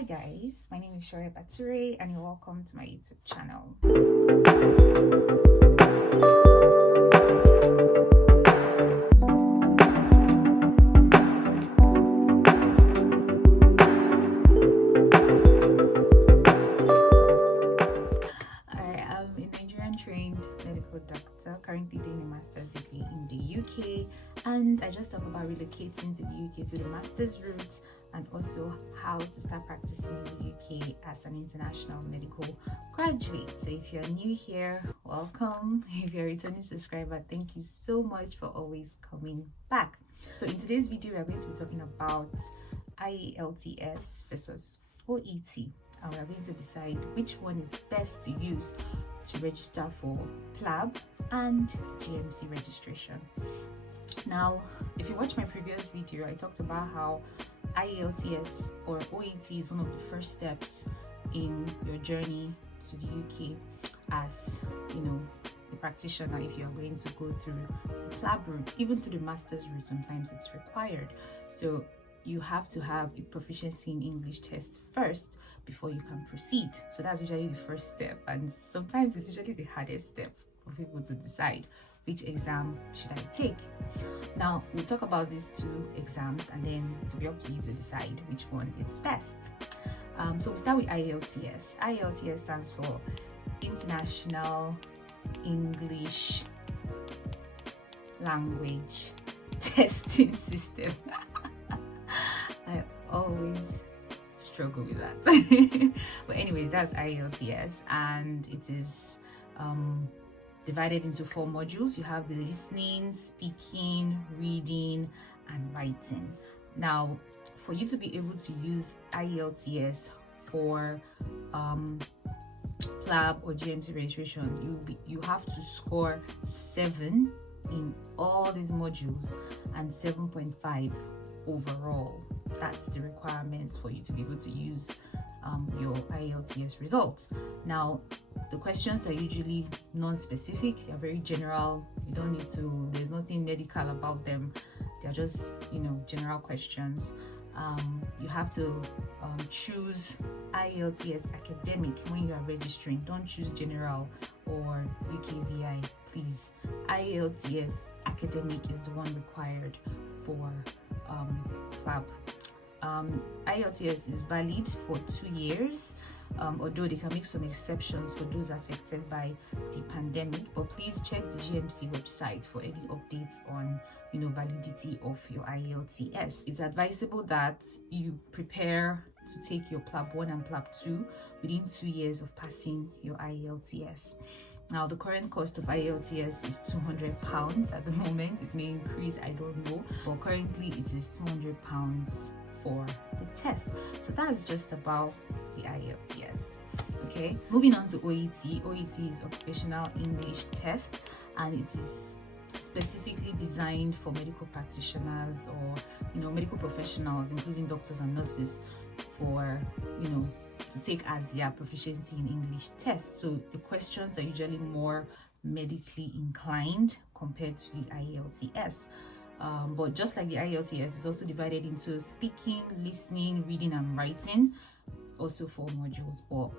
Hi guys, my name is Shoaib Bature and you're welcome to my YouTube channel. I am a Nigerian trained medical doctor currently doing a master's degree in the UK, and I just talk about relocating to the UK to the master's route and also how to start practicing in the UK as an international medical graduate. So if you're new here, welcome. If you're a returning subscriber, thank you so much for always coming back. So in today's video, we are going to be talking about IELTS versus OET, and we are going to decide which one is best to use to register for PLAB and GMC registration. Now, if you watch my previous video, I talked about how IELTS or OET is one of the first steps in your journey to the UK as, a practitioner. If you are going to go through the PLAB route, even through the master's route, sometimes it's required. So you have to have a proficiency in English test first before you can proceed. So that's usually the first step, and sometimes it's usually the hardest step for people to decide which exam should I take. Now we'll talk about these two exams, and then it'll be up to you to decide which one is best. So we'll start with IELTS. IELTS stands for International English Language Testing System. I always struggle with that. But anyways, that's IELTS, and it is divided into 4 modules. You have the listening, speaking, reading, and writing. Now, for you to be able to use IELTS for PLAB or GMC registration, you have to score 7 in all these modules and 7.5 overall. That's the requirements for you to be able to use your IELTS results. Now, the questions are usually non-specific. They're very general. You don't need to, there's nothing medical about them. They're just, general questions. You have to choose IELTS academic when you are registering. Don't choose general or UKVI, please. IELTS academic is the one required for PLAB. IELTS is valid for 2 years, although they can make some exceptions for those affected by the pandemic. But please check the GMC website for any updates on validity of your IELTS. It's advisable that you prepare to take your PLAB 1 and PLAB 2 within 2 years of passing your IELTS. Now, the current cost of IELTS is £200 at the moment. It may increase, I don't know, but currently it is £200 for the test. So that's just about the IELTS. Okay, moving on to OET. OET is Occupational English Test, and it is specifically designed for medical practitioners or medical professionals, including doctors and nurses, for to take as their proficiency in English test. So the questions are usually more medically inclined compared to the IELTS. But just like the IELTS, it's also divided into speaking, listening, reading, and writing, also 4 modules. But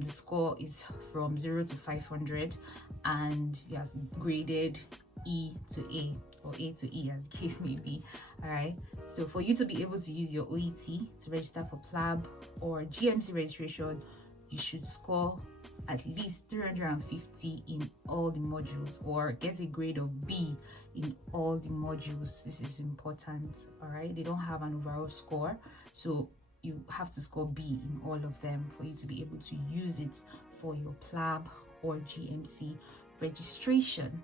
the score is from 0 to 500, and you are graded E to A or A to E, as the case may be. All right, so for you to be able to use your OET to register for PLAB or GMC registration, you should score at least 350 in all the modules, or get a grade of B in all the modules. This is important. All right, they don't have an overall score, so you have to score B in all of them for you to be able to use it for your PLAB or GMC registration.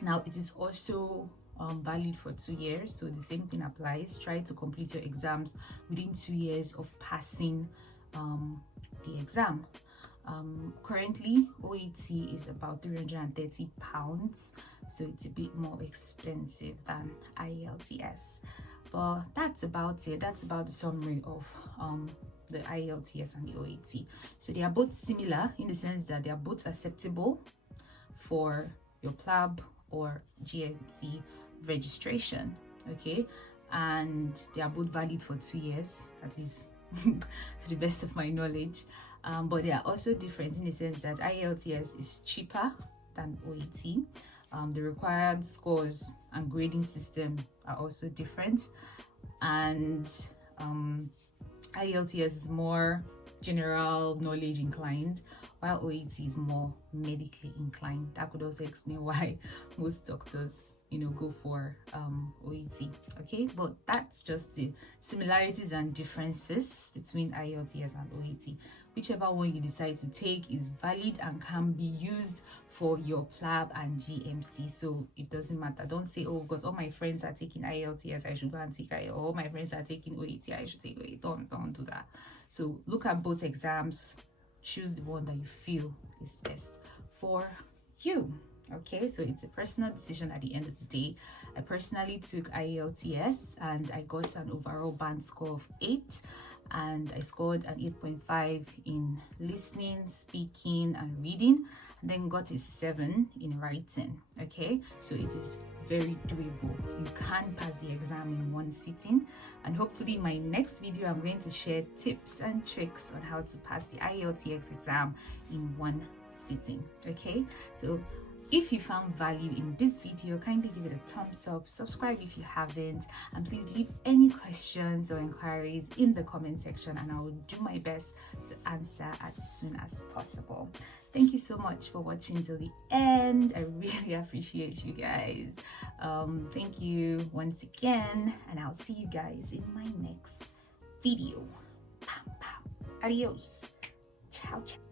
Now, it is also valid for 2 years, so the same thing applies. Try to complete your exams within 2 years of passing the exam. Currently, OET is about £330, so it's a bit more expensive than IELTS. But that's about it. That's about the summary of the IELTS and the OET. So they are both similar in the sense that they are both acceptable for your PLAB or GMC registration. Okay, and they are both valid for 2 years, at least to the best of my knowledge. But they are also different in the sense that IELTS is cheaper than OET. The required scores and grading system are also different, and IELTS is more general knowledge inclined, while OET is more medically inclined. That could also explain why most doctors, go for OET. Okay, but that's just the similarities and differences between IELTS and OET. Whichever one you decide to take is valid and can be used for your PLAB and GMC, so it doesn't matter. Don't say, oh, because all my friends are taking IELTS, I should go and take IELTS, or all my friends are taking OET, I should take OET. Don't do that. So look at both exams, choose the one that you feel is best for you. Okay, so it's a personal decision at the end of the day. I personally took IELTS and I got an overall band score of 8, and I scored an 8.5 in listening, speaking, and reading, and then got a 7 in writing. Okay, so it is very doable. You can pass the exam in one sitting, and hopefully in my next video I'm going to share tips and tricks on how to pass the IELTS exam in one sitting. Okay, so if you found value in this video, kindly give it a thumbs up, subscribe if you haven't, and please leave any questions or inquiries in the comment section, and I will do my best to answer as soon as possible. Thank you so much for watching till the end. I really appreciate you guys. Thank you once again, and I'll see you guys in my next video. Adios. Ciao, ciao.